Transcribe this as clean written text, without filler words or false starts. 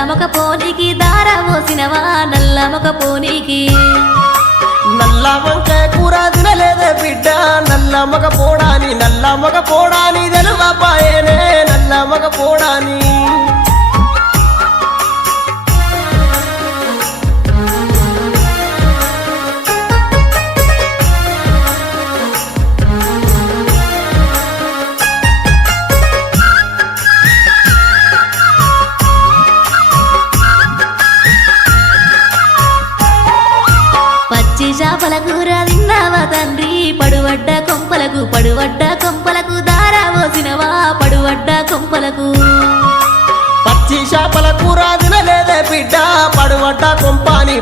నల్లమొక పోనీకి దారా పోసినవా నల్లమొక పోనీకి నల్ల వంకాయ కూర తినలేదే బిడ్డ నల్ల మగ పోడాని తెలువపాయనే నల్ల మగ పోడాని పచ్చి చేపల కూర తిన్నావా తండ్రి పడువడ్డ కొంపలకు దారా పోసినవా పడువడ్డ కొంపలకు పచ్చి చేపల కూర తినలేదే బిడ్డ పడువడ్డ కొంపాని